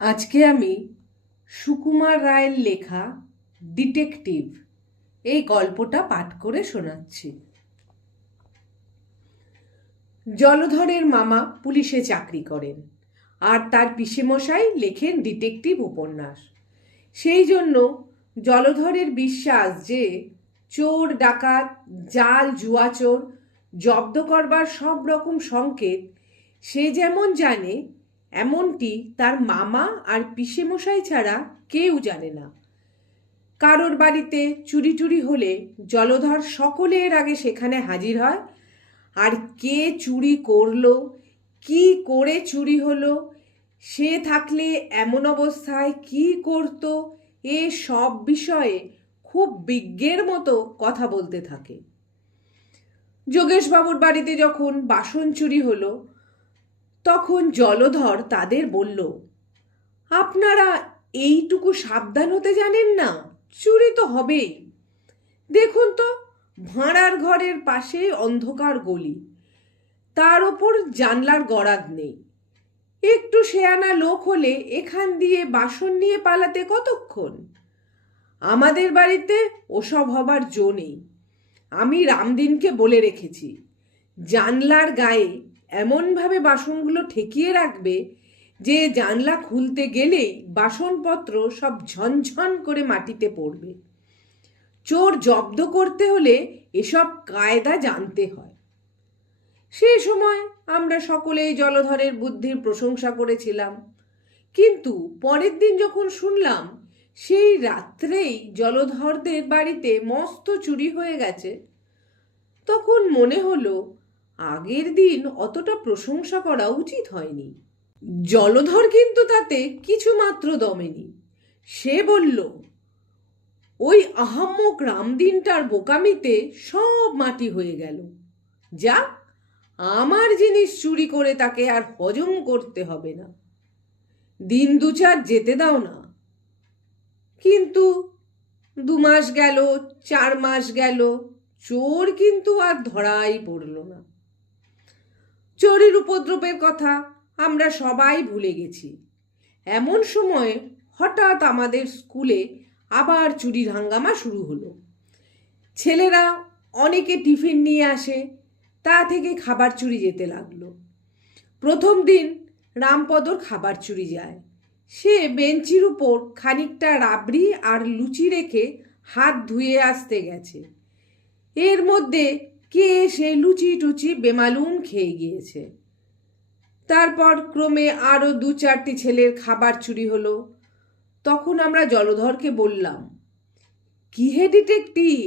আজকে আমি সুকুমার রায়ের লেখা ডিটেকটিভ এই গল্পটা পাঠ করে শোনাচ্ছি। জলধরের মামা পুলিশে চাকরি করেন আর তার পিসেমশাই লেখেন ডিটেকটিভ উপন্যাস। সেই জন্য জলধরের বিশ্বাস যে চোর ডাকাত জাল জুয়াচোর জব্দ করবার সব রকম সংকেত সে যেমন জানে, এমনটি তার মামা আর পিসেমশাই ছাড়া কেউ জানে না। কারোর বাড়িতে চুরি টুরি হলে জলধর সকলের আগে সেখানে হাজির হয়, আর কে চুরি করলো, কি করে চুরি হলো, সে থাকলে এমন অবস্থায় কি করত, এ সব বিষয়ে খুব বিজ্ঞের মতো কথা বলতে থাকে। যোগেশবাবুর বাড়িতে যখন বাসন চুরি হলো তখন জলধর তাদের বলল, আপনারা এইটুকু সাবধান হতে জানেন না, চুরি তো হবেই। দেখুন তো, ভাঁড়ার ঘরের পাশে অন্ধকার গলি, তার ওপর জানলার গরাদ নেই। একটু শেয়ানা লোক হলে এখান দিয়ে বাসন নিয়ে পালাতে কতক্ষণ? আমাদের বাড়িতে ওসব হবার জো নেই। আমি রামদিনকে বলে রেখেছি, জানলার গায়ে এমনভাবে বাসনগুলো ঠেকিয়ে রাখবে যে জানলা খুলতে গেলেই বাসনপত্র সব ঝনঝন করে মাটিতে পড়বে। চোর জব্দ করতে হলে এসব কায়দা জানতে হয়। সে সময় আমরা সকলেই জলধরের বুদ্ধির প্রশংসা করেছিলাম, কিন্তু পরের দিন যখন শুনলাম সেই রাত্রেই জলধরদের বাড়িতে মস্ত চুরি হয়ে গেছে, তখন মনে হলো আগের দিন অতটা প্রশংসা করা উচিত হয়নি। জলধর কিন্তু তাতে কিছু মাত্র দমেনি। সে বলল, ওই আহাম্মক রামদিনটার বোকামিতে সব মাটি হয়ে গেল। যাক, আমার জিনিস চুরি করে তাকে আর হজম করতে হবে না। দিন দু চার যেতে দাও না। কিন্তু 2 মাস গেল, 4 মাস গেল, চোর কিন্তু আর ধরাই পড়ল না। চোরের উপদ্রবের কথা আমরা সবাই ভুলে গেছি। এমন সময় হঠাৎ আমাদের স্কুলে আবার চুরির হাঙ্গামা শুরু হলো। ছেলেরা অনেকে টিফিন নিয়ে আসে, তা থেকে খাবার চুরি যেতে লাগলো। প্রথম দিন রামপদর খাবার চুরি যায়। সে বেঞ্চির উপর খানিকটা রাবড়ি আর লুচি রেখে হাত ধুয়ে আসতে গেছে। এর মধ্যে কে সে লুচি টুচি বেমালুম খেয়ে গিয়েছে। তারপর ক্রমে আরও 2-4টি ছেলের খাবার চুরি হলো। তখন আমরা জলধরকে বললাম, কি হে ডিটেকটিভ,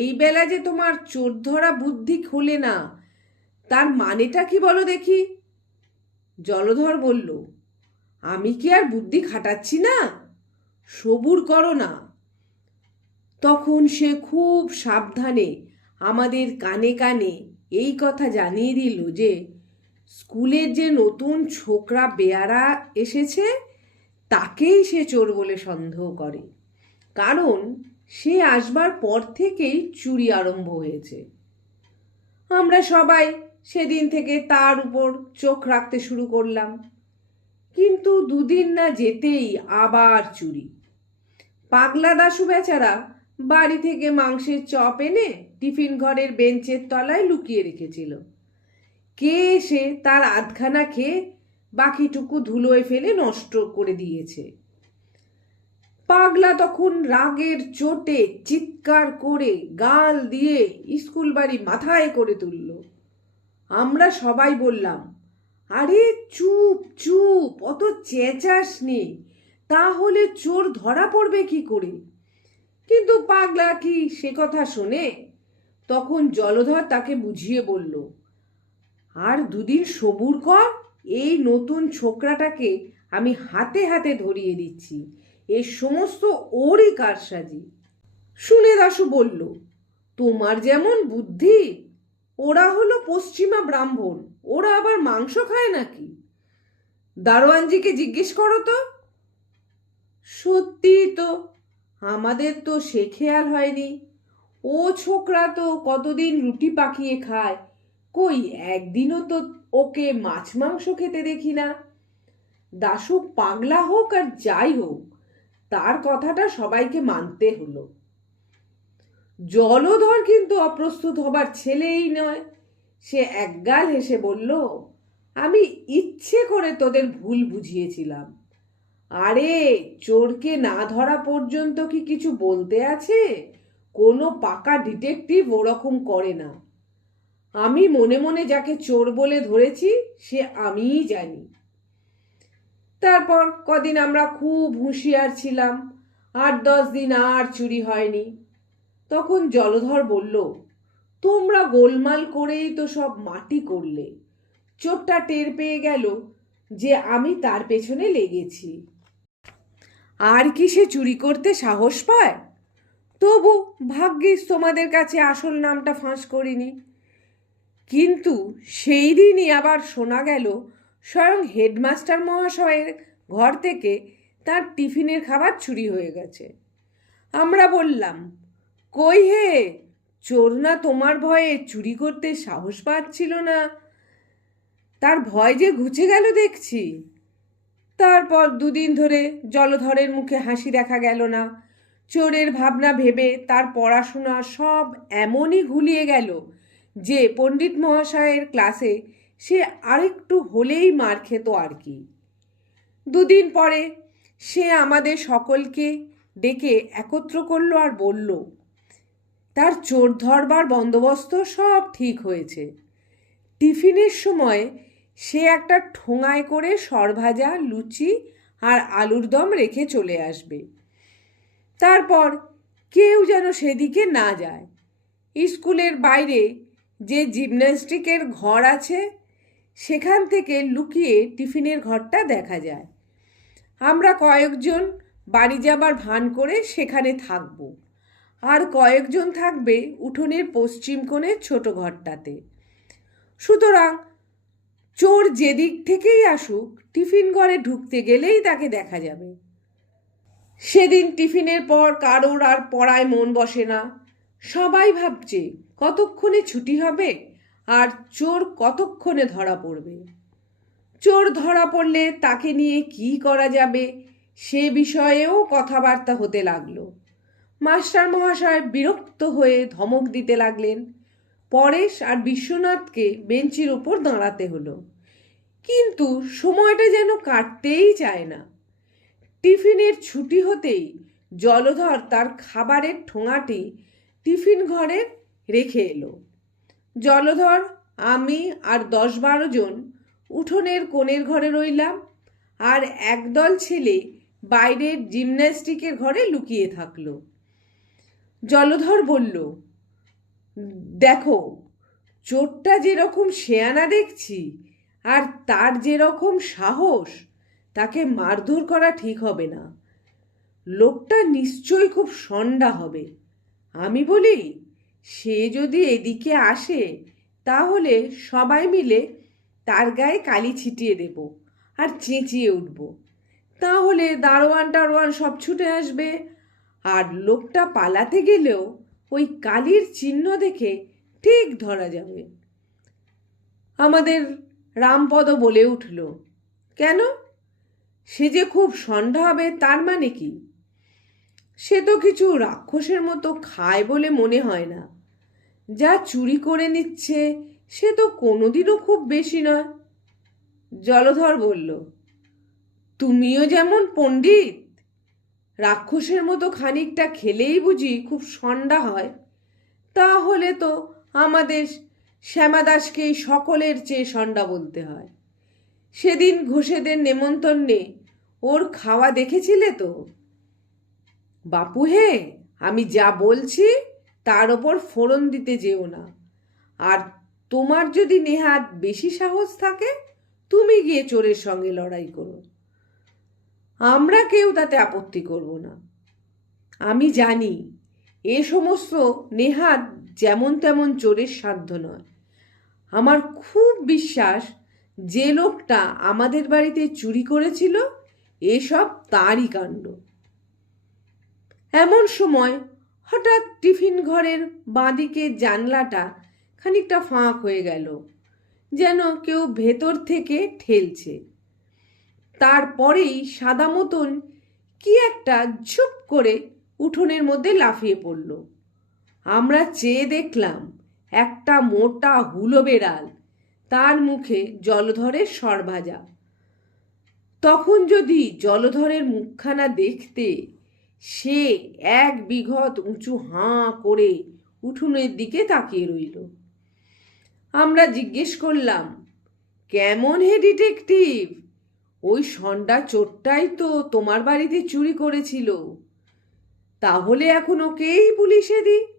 এই বেলা যে তোমার চোর ধরা বুদ্ধি খোলে না, তার মানেটা কি বলো দেখি? জলধর বলল, আমি কি আর বুদ্ধি খাটাচ্ছি না? সবুর করো না। তখন সে খুব সাবধানে আমাদের কানে কানে এই কথা জানিয়ে দিল যে স্কুলের যে নতুন ছোকরা বেয়ারা এসেছে তাকেই সে চোর বলে সন্দেহ করে, কারণ সে আসবার পর থেকেই চুরি আরম্ভ হয়েছে। আমরা সবাই সেদিন থেকে তার উপর চোখ রাখতে শুরু করলাম, কিন্তু 2 দিন না যেতেই আবার চুরি। পাগলা দাশু বেচারা বাড়ি থেকে মাংসের চপ এনে টিফিন ঘরের বেঞ্চের তলায় লুকিয়ে রেখেছিল। কে এসে তার আধখানা খেয়ে বাকিটুকু ধুলোয় ফেলে নষ্ট করে দিয়েছে। পাগলা তখন রাগের চোটে চিৎকার করে গাল দিয়ে স্কুল বাড়ি মাথায় করে তুলল। আমরা সবাই বললাম, আরে চুপ চুপ, অত চেঁচাস নে, তাহলে চোর ধরা পড়বে কি করে? কিন্তু পাগলা কি সে কথা শোনে? তখন জলধর তাকে বুঝিয়ে বলল, আর 2 দিন সবুর কর, এই নতুন ছোকরাটাকে আমি হাতে হাতে ধরিয়ে দিচ্ছি, এ সমস্ত ওরই কারসাজি। শুনে দাশু বলল, তোমার যেমন বুদ্ধি, ওরা হলো পশ্চিমা ব্রাহ্মণ, ওরা আবার মাংস খায় নাকি? দারোয়ানজিকে জিজ্ঞেস করো তো। সত্যি তো, আমাদের তো সে খেয়াল হয়নি। ও ছোকরা তো কতদিন রুটি পাকিয়ে খায়, কই একদিনও তো ওকে মাছ মাংস খেতে দেখি না। দাশু পাগলা হোক আর যাই হোক, তার কথাটা সবাইকে মানতে হলো। জলধর কিন্তু অপ্রস্তুত হবার ছেলেই নয়। সে একগাল হেসে বলল, আমি ইচ্ছে করে তোদের ভুল বুঝিয়েছিলাম। আরে, চোরকে না ধরা পর্যন্ত কি কিছু বলতে আছে? কোনো পাকা ডিটেকটিভ ওরকম করে না। আমি মনে মনে যাকে চোর বলে ধরেছি সে আমিই জানি। তারপর কদিন আমরা খুব হুঁশিয়ার ছিলাম। 8-10 দিন আর চুরি হয়নি। তখন জলধর বলল, তোমরা গোলমাল করেই তো সব মাটি করলে। চোরটা টের পেয়ে গেল যে আমি তার পেছনে লেগেছি। আর কি সে চুরি করতে সাহস পায়? তবু ভাগ্যিস তোমাদের কাছে আসল নামটা ফাঁস করিনি। কিন্তু সেই দিনই আবার শোনা গেল স্বয়ং হেডমাস্টার মহাশয়ের ঘর থেকে তার টিফিনের খাবার চুরি হয়ে গেছে। আমরা বললাম, কই হে, চোর না তোমার ভয়ে চুরি করতে সাহস পাচ্ছিল না? তার ভয় যে ঘুচে গেল দেখছি। তারপর 2 দিন ধরে জলধরের মুখে হাসি দেখা গেল না। চোরের ভাবনা ভেবে তার পড়াশোনা সব এমনই ঘুলিয়ে গেল যে পণ্ডিত মহাশয়ের ক্লাসে সে আরেকটু হলেই মার খেত আর কি। 2 দিন পরে সে আমাদের সকলকে ডেকে একত্র করলো আর বলল, তার চোর ধরবার বন্দোবস্ত সব ঠিক হয়েছে। টিফিনের সময় সে একটা ঠোঙায় করে সরভাজা, লুচি আর আলুর দম রেখে চলে আসবে। তারপর কেউ যেন সেদিকে না যায়। স্কুলের বাইরে যে জিমন্যাস্টিকের ঘর আছে সেখান থেকে লুকিয়ে টিফিনের ঘরটা দেখা যায়। আমরা কয়েকজন বাড়ি যাবার ভান করে সেখানে থাকব, আর কয়েকজন থাকবে উঠোনের পশ্চিম কোণের ছোট ঘরটাতে। সুতরাং চোর যেদিক থেকেই আসুক, টিফিন ঘরে ঢুকতে গেলেই তাকে দেখা যাবে। সেদিন টিফিনের পর কারোর আর পড়ায় মন বসে না। সবাই ভাবছে কতক্ষণে ছুটি হবে আর চোর কতক্ষণে ধরা পড়বে। চোর ধরা পড়লে তাকে নিয়ে কি করা যাবে সে বিষয়েও কথাবার্তা হতে লাগলো। মাস্টার মহাশয় বিরক্ত হয়ে ধমক দিতে লাগলেন। পরেশ আর বিশ্বনাথকে বেঞ্চির উপর দাঁড়াতে হলো। কিন্তু সময়টা যেন কাটতেই চায় না। টিফিনের ছুটি হতেই জলধর তার খাবারের ঠোঙাটি টিফিন ঘরে রেখে এলো। জলধর, আমি আর 10-12 জন উঠোনের কোণের ঘরে রইলাম, আর একদল ছেলে বাইরের জিমন্যাস্টিকের ঘরে লুকিয়ে থাকলো। জলধর বলল, দেখো, চোরটা যেরকম শেয়ানা দেখছি আর তার যেরকম সাহস, তাকে মারধর করা ঠিক হবে না। লোকটা নিশ্চয়ই খুব সন্ডা হবে। আমি বলি, সে যদি এদিকে আসে তাহলে সবাই মিলে তার গায়ে কালি ছিটিয়ে দেব আর চেঁচিয়ে উঠব। তাহলে দারোয়ান টারোয়ান সব ছুটে আসবে, আর লোকটা পালাতে গেলেও ওই কালির চিহ্ন দেখে ঠিক ধরা যাবে। আমাদের রামপদ বলে উঠল, কেন? সে যে খুব সন্ধ্যা হবে তার মানে কি? সে তো কিছু রাক্ষসের মতো খায় বলে মনে হয় না। যা চুরি করে নিচ্ছে সে তো কোনোদিনও খুব বেশি নয়। জলধর বলল, তুমিও যেমন পণ্ডিত, রাক্ষসের মতো খানিকটা খেলেই বুঝি খুব সন্ধ্যা হয়? তাহলে তো আমাদের শ্যামাদাসকেই সকলের চেয়ে সন্ধ্যা বলতে হয়। সেদিন ঘোষেদের নেমন্তন্নে ওর খাওয়া দেখেছিলে তো? বাপু হে, আমি যা বলছি তার ওপর ফোড়ন দিতে যেও না। আর তোমার যদি নেহাত বেশি সাহস থাকে, তুমি গিয়ে চোরের সঙ্গে লড়াই করো। আমরা কেউ তাতে আপত্তি করব না। আমি জানি এ সমস্ত নেহাত যেমন তেমন চোরের সাধ্য নয়। আমার খুব বিশ্বাস যে লোকটা আমাদের বাড়িতে চুরি করেছিল এসব তারই কাণ্ড। এমন সময় হঠাৎ টিফিন ঘরের বাঁদিকের জানলাটা খানিকটা ফাঁক হয়ে গেল, যেন কেউ ভেতর থেকে ঠেলছে। তারপরেই সাদা মতন কি একটা ঝুপ করে উঠোনের মধ্যে লাফিয়ে পড়ল। আমরা চেয়ে দেখলাম একটা মোটা হুলো বেড়াল, তার মুখে জলধরের সরভাজা। তখন যদি জলধরের মুখখানা দেখতে, সে এক বিঘত উঁচু হাঁ করে উঠোনের দিকে তাকিয়ে রইল। আমরা জিজ্ঞেস করলাম, কেমন হে ডিটেকটিভ, ওই ষণ্ডা চোরটাই তো তোমার বাড়িতে চুরি করেছিল, তাহলে এখন ওকেই পুলিশে দিই।